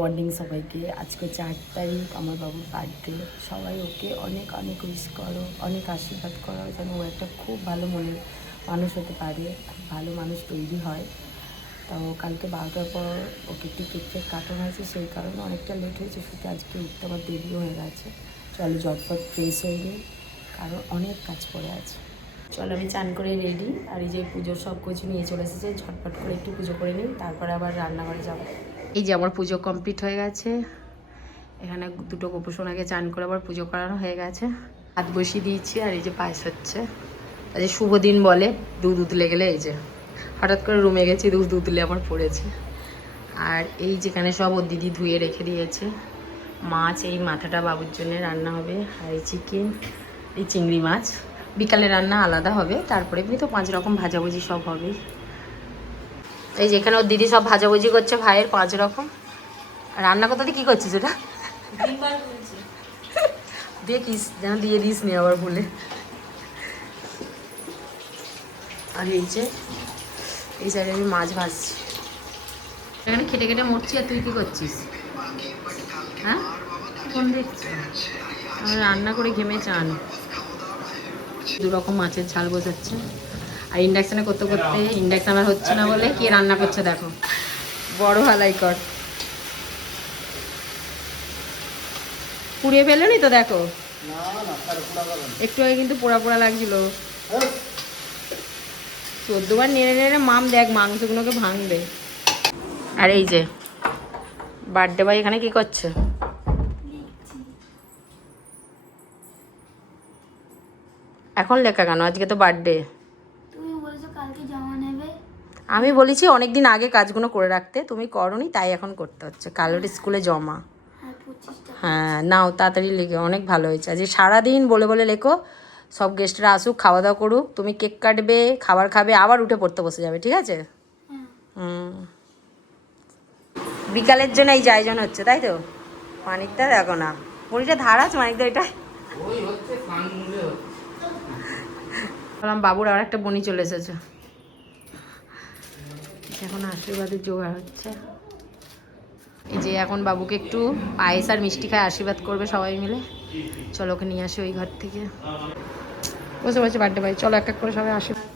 Morning সবাইকে। আজকে 4 তারিখ, আমার বাবুর বার্থডে। সবাই ওকে অনেক অনেক উইশ করো, অনেক আশীর্বাদ করো যেন ও একটা খুব ভালো মনের মানুষ হতে পারে, খুব ভালো মানুষ তৈরি হয়। তো কালকে 12টার পর ওকে একটু কেক কাটানো হয়েছে, সেই কারণে অনেকটা লেট হয়েছে, শুধু আজকে উঠতে আমার দেরিও হয়ে গেছে। চলো ঝটপট ফ্রেশ হয়ে নিই, কারণ অনেক কাজ পড়ে আছে। চলো আমি চান করে রেডি, আর এই যে পুজোর সব কিছু নিয়ে চলে এসেছে, ঝটপট করে একটু পুজো করে নিই, তারপরে আবার রান্নাঘরে যাবো। এই যে আমার পুজো কমপ্লিট হয়ে গেছে। এখানে দুটো গোপুসোনাকে চান করে আবার পুজো করানো হয়ে গেছে, হাত বসিয়ে দিয়েছি। আর এই যে পায়েস হচ্ছে, আজ শুভ দিন বলে দুধ উতলে গেলে, এই যে হঠাৎ করে রুমে গেছি, দুধ উতলে আমার পড়েছে। আর এই যেখানে সব ওর দিদি ধুয়ে রেখে দিয়েছে মাছ, এই মাথাটা বাবুর জন্য রান্না হবে, আর এই চিকেন, এই চিংড়ি মাছ বিকালে রান্না আলাদা হবে, তারপরে এমনি তো 5 রকম ভাজাভুজি সব হবেই। এই যেখানে ওর দিদি সব ভাজাভুজি করছে, ভাইয়ের 5 রকম। রান্না করতে দিয়ে কী করছিস ওটা? দেখিস যেন দিয়ে দিস নি আবার ভুলে। আর এই যে এই সাইডে আমি মাছ ভাজছি, এখানে খেটে খেটে মরছি। আর তুই কী করছিস? হ্যাঁ, ফোন দেখছি। আমি রান্না করে ঘেমে চান। 2 রকম মাছের ঝাল বসাচ্ছে, আর ইন্ডাকশানে করতে করতে ইন্ডাকশান আর হচ্ছে না বলে কে রান্না করছে দেখো, বড় হালাই কর। পুড়িয়ে ফেললো নি তো, দেখো একটু আগে কিন্তু পোড়া পোড়া লাগছিল। 14 বার নেড়ে নেড়ে মাম দেখ মাংসগুলোকে ভাঙবে। আর এই যে বার্থডে ভাই এখানে কি করছে? এখন লেখা কেন? আজকে তো বার্থডে। তুমি বলেছো কালকে জমা নেবে। আমি বলেছি অনেক দিন আগে কাজগুলো করে রাখতে, তুমি করোনি, তাই এখন করতে হচ্ছে। কালোর স্কুলে জমা। হ্যাঁ নাও তাড়াতাড়ি লিখে, অনেক ভালো হয়েছে। আজকে সারাদিন বলে বলে লেখো, সব গেস্টরা আসুক, খাওয়া দাওয়া করুক, তুমি কেক কাটবে, খাবার খাবে, আবার উঠে পড়তে বসে যাবে, ঠিক আছে? বিকালের জন্য এই যে আয়োজন হচ্ছে, তাই তো? মানিকটা দেখো না, বড়িটা ধার আছে মানিকটা, এটা বললাম বাবুর আর একটা বনি চলে এসেছে, এখন আশীর্বাদের জোগাড় হচ্ছে। এই যে এখন বাবুকে একটু পায়েস আর মিষ্টি খায় আশীর্বাদ করবে সবাই মিলে। চলো ওকে নিয়ে আসি ওই ঘর থেকে। বসে বসে বার্থডে ভাই, চলো এক এক করে সবাই আশীর্বাদ।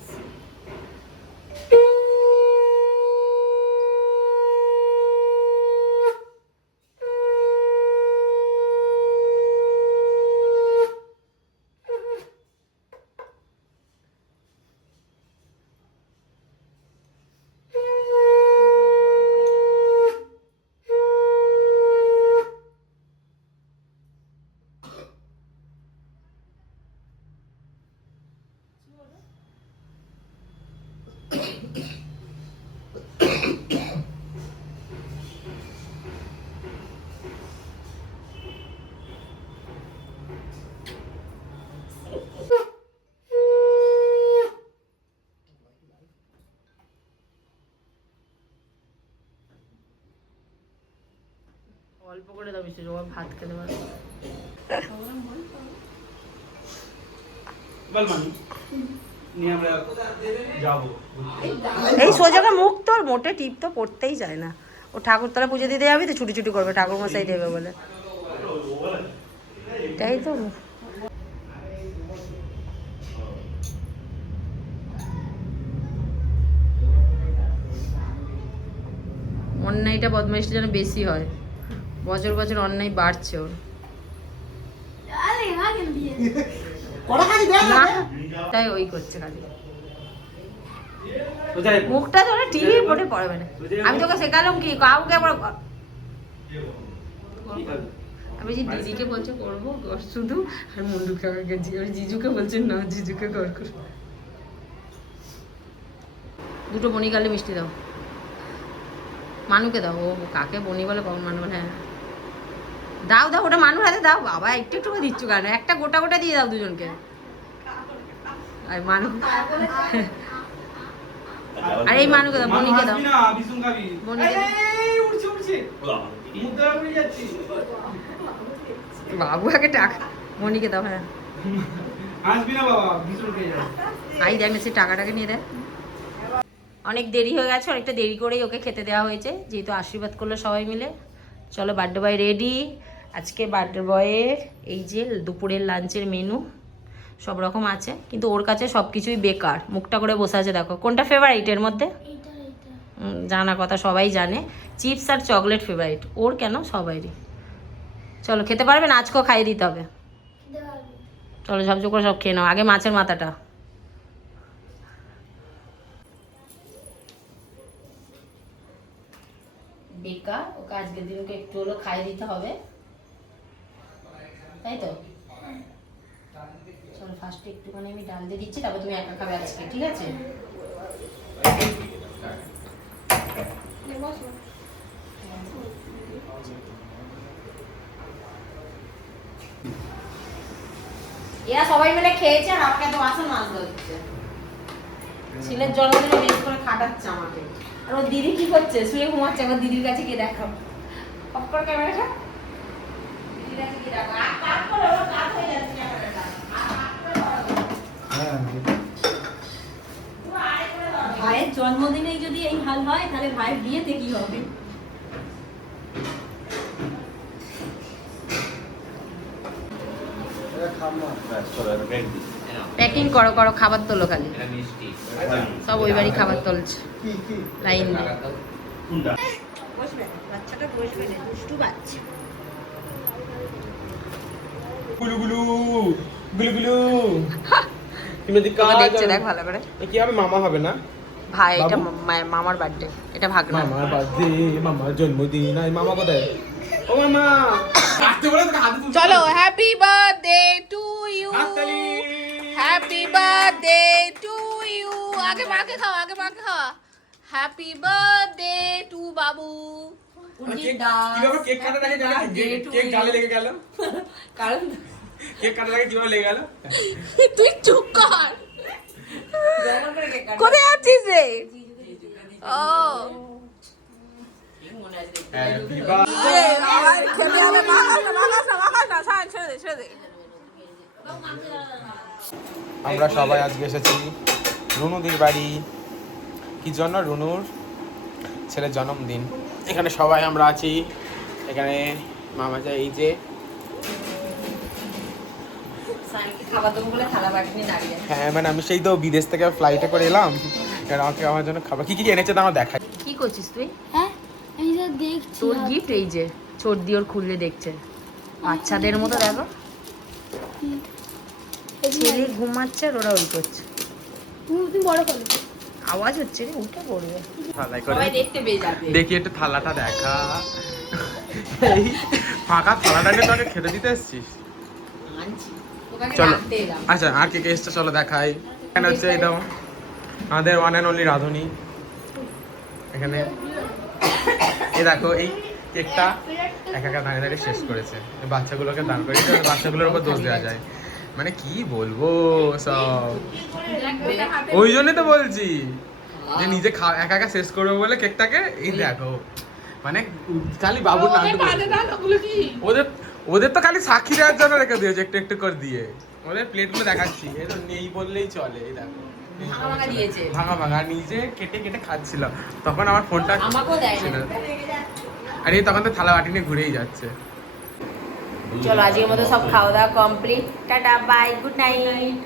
অল্প করে দাও মিষ্টি, জমা ভাত খেতে পারো। এই সোজাকে মুখ তোর মোটে টিপ তো পড়তেই যায় না। ও ঠাকুরতলা পুজো দিতে যাবি তো ছুটি ছুটি করবে, ঠাকুর মশাই দেবে বলে, তাই তো। অন্যায়টা বদমাইশটা যেন বেশি হয়, বছর বছর অন্যায় বাড়ছে ওর। তাই ওই করছে খালি, মুখটা ধরে টিভি পড়ে পড়বে না। আমি তোকে শেখালাম কি কাউকে আবার, আমি যে দিদিকে বলছে করবো শুধু, আর মুন্ডুকে জিজুকে বলছে না, জিজুকে কর। 2টো বনি গালে মিষ্টি দাও, মানুকে দাও। ও কাকে বনি বলে কখন মানু বলে? হ্যাঁ দাও দাও, ওটা মানুর হাতে দাও। বাবা একটু একটু দিচ্ছ কেন? একটা গোটা গোটা দিয়ে দাও দুজনকে। আর মানু, আর এই মানুকে দাও, বনিকে দাও, বনিকে বাবু আগে টাকা, বনিকে দাও। হ্যাঁ আই দেখ না, সে টাকাটাকে নিয়ে দেয়। অনেক দেরি হয়ে গেছে, অনেকটা দেরি করেই ওকে খেতে দেওয়া হয়েছে, যেহেতু আশীর্বাদ করলো সবাই মিলে। চলো বার্থডে বয় রেডি। আজকে বার্থডে বয়ের এই যে দুপুরের লাঞ্চের মেনু সব রকম আছে, কিন্তু ওর কাছে সব কিছুই বেকার, মুখটা করে বসে আছে। দেখো কোনটা ফেভারিট এর মধ্যে? এইটা এইটা জানা কথা, সবাই জানে চিপস আর চকলেট ফেভারিট ওর, কেন সবাইরই। চলো খেতে পারবে না, আজকেও খাইয়ে দিতে হবে। খেতে পারবে। চলো ঝপঝপ করে সব খেয়ে নাও, আগে মাছের মাথাটা। বেকার, ওকে আজকের দিন ওকে একটু হলো খাইয়ে দিতে হবে, তাই তো? চলো ফার্স্টে একটুখানি আমি ডাল দিয়ে দিচ্ছি, তারপর তুমি একা খাবে আজকে, ঠিক আছে? বসো। এরা সবাই মিলে খেয়েছে আর আমাকে তো বাসন মাজতে হচ্ছে। ছেলের জন্মদিনে বেশ করে খাটাচ্ছে আমাকে। আর ওর দিদি কি করছে? শুয়ে ঘুমাচ্ছে। আমার দিদির কাছে গিয়ে দেখাও, অফ করে ক্যামেরাটা। দিদির কাছে গিয়ে দেখো, আর তারপরে ওর কাজ হয়ে যাচ্ছে ক্যামেরাটা। ভাইয়ের জন্মদিনে যদি এই হাল হয় তাহলে ভাইয়ের বিয়েতে কি হবে? প্যাকিং করো করো, খাবার তোলো খালি। সব ওই বাড়ি খাবার তুলছে লাইন দিয়ে। বসবে না, বাচ্চাটা বসবে না, দুষ্টু বাচ্চা। গুলু গুলু গুলু গুলু তোকে দেখছে দেখ ভালো করে। কি হবে? মামা হবে না? ভাই এটা বাবু? মামার বার্থডে, এটা ভাগনা। মামার বার্থডে, মামার জন্মদিন। আর মামা কোথায়? ও মামা, আসতে বলে তোকে হাতে তুলতে চলো, হবে। হ্যাপি বার্থডে টু ইউ, হাততালি। Happy birthday to you. আগে মাকে খাওয়া, আগে মাকে খাওয়া। হ্যাপি বার্থডে টু বাবু। আর কেক কিভাবে কেক কাটার আগে কেক গালে লেগে গেল? কারণ কেক কাটার আগে কিভাবে লেগে গেল? তুই চুপ কর, কোথায় আছিস রে? ও হ্যাপি বার্থডে। আমরা সবাই আজকে এসেছি রুনুদির বাড়ি। কি জন্য? রুনুর ছেলের জন্মদিন। এখানে সবাই আমরা আছি। এখানে মামা যায়, এই যে খাবার দেবো বলে থালা বাটি নিয়ে দাঁড়িয়ে। হ্যাঁ, মানে আমি সেই তো বিদেশ থেকে ফ্লাইটে করে এলাম, এবার আমাকে আমার জন্য খাবার কি কি এনেছে তা আমার দেখাই। কি করছিস তুই? হ্যাঁ এই যে দেখছি তোর গিফট এই যে, চোর দিয়ে ওর খুললে দেখছে, বাচ্চাদের মতো। দেখো ছেলে ঘুমাচ্ছে আর ওরা ওই করছে, তুমি বড় করো। আওয়াজ হচ্ছে রে, উঠে পড়বে। থালায় করে সবাই দেখতে পেয়ে যাবে। দেখি একটু থালাটা দেখা। এই ফাঁকা থালাটা নিয়ে তোকে খেতে দিতে এসছিস? আনছি তোকে চলো, রাখতে এলাম। আচ্ছা আর কে কে এসছে চলো দেখাই। এখানে হচ্ছে এই দাও আমাদের ওয়ান অ্যান্ড অনলি রাধুনি। এখানে এই দেখো, এই কেকটা একা একা দাঁড়িয়ে দাঁড়িয়ে শেষ করেছে। এই বাচ্চাগুলোকে দান করে বাচ্চাগুলোর উপর দোষ দেওয়া যায়, মানে কি বলবো সব। ওই জন্যই তো বলছি যে নিজে একা একা শেষ করবে বলে কেকটাকে। এই দেখো, মানে খালি বাবুর নামটা ওদের ওদের তো খালি সাক্ষী দেওয়ার জন্য রেখে দিয়েছে, একটু একটু করে দিয়ে। ওদের প্লেটগুলো দেখাচ্ছি, এই তো নেই বললেই চলে। এই দেখো ভাঙা ভাঙা দিয়েছে, ভাঙা ভাঙা, আর নিজে কেটে কেটে খাচ্ছিল। তখন আমার ফোনটা আমাকেও দেয় ছিল। না। আর এই তখন তো থালা বাটি নিয়ে ঘুরেই যাচ্ছে। চলো আজকের মতো সব খাওয়া দাওয়া complete, tata bye, good night.